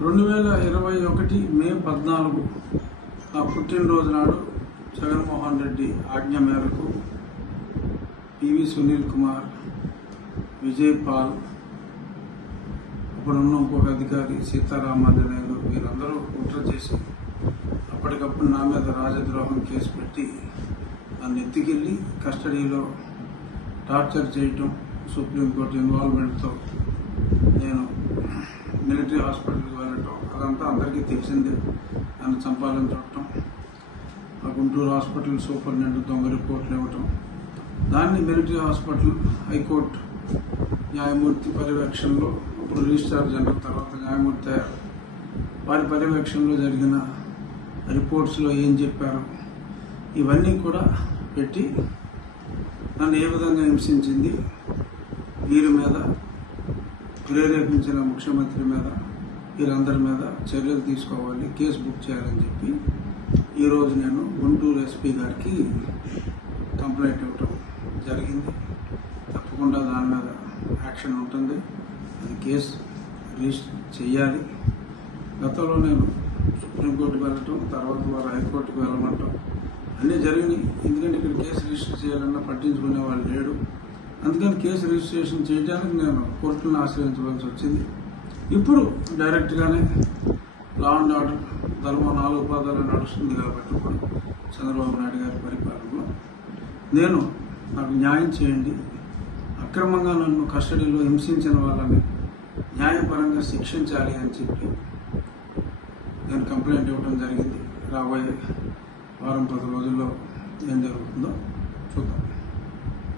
2021 మే 14 నా పుట్టినరోజు నాడు జగన్మోహన్ రెడ్డి ఆజ్ఞ మేరకు పివి సునీల్ కుమార్, విజయ్ పాల్, అప్పుడున్న ఇంకొక అధికారి సీతారామాంజనేయులు వీరందరూ కుట్ర చేసి అప్పటికప్పుడు నా మీద రాజద్రోహం కేసు పెట్టి నన్ను ఎత్తుకెళ్ళి కస్టడీలో టార్చర్ చేయటం, సుప్రీంకోర్టు ఇన్వాల్వ్మెంట్తో నేను మిలిటరీ హాస్పిటల్కి వెళ్ళటం అదంతా అందరికీ తెలిసిందే. నన్ను చంపాలని చూడటం, ఆ గుంటూరు హాస్పిటల్ సూపరింటెండెంట్ దొంగ రిపోర్ట్లు ఇవ్వటం, దాన్ని మిలిటరీ హాస్పిటల్ హైకోర్టు న్యాయమూర్తి పర్యవేక్షణలో, ఇప్పుడు రిజిస్ట్రార్ జనరల్ తర్వాత న్యాయమూర్తి అయ్యారు, వారి పర్యవేక్షణలో జరిగిన రిపోర్ట్స్లో ఏం చెప్పారు ఇవన్నీ కూడా పెట్టి నన్ను ఏ విధంగా హింసించింది, వీరి మీద ప్రేరేపించిన ముఖ్యమంత్రి మీద, వీరందరి మీద చర్యలు తీసుకోవాలి, కేసు బుక్ చేయాలని చెప్పి ఈరోజు నేను గుంటూరు ఎస్పీ గారికి కంప్లైంట్ ఇవ్వటం జరిగింది. తప్పకుండా దాని మీద యాక్షన్ ఉంటుంది, అది కేసు రిజిస్టర్ చేయాలి. గతంలో నేను సుప్రీంకోర్టుకు వెళ్ళటం, తర్వాత వారు హైకోర్టుకు వెళ్ళమంటాం అన్నీ జరిగినాయి. ఎందుకంటే ఇక్కడ కేసు రిజిస్టర్ చేయాలన్నా పట్టించుకునే వాళ్ళు లేడు. అందుకని కేసు రిజిస్ట్రేషన్ చేయడానికి నేను కోర్టులను ఆశ్రయించవలసి వచ్చింది. ఇప్పుడు డైరెక్ట్గానే లా అండ్ ఆర్డర్ ధర్మం 4 పాదాలు నడుస్తుంది కాబట్టి ఇప్పుడు చంద్రబాబు నాయుడు గారి పరిపాలనలో నాకు న్యాయం చేయండి, అక్రమంగా నన్ను కస్టడీలో హింసించిన వాళ్ళని న్యాయపరంగా శిక్షించాలి అని చెప్పి నేను కంప్లైంట్ ఇవ్వడం జరిగింది. రాబోయే వారం 10 రోజుల్లో ఏం జరుగుతుందో చూద్దాం.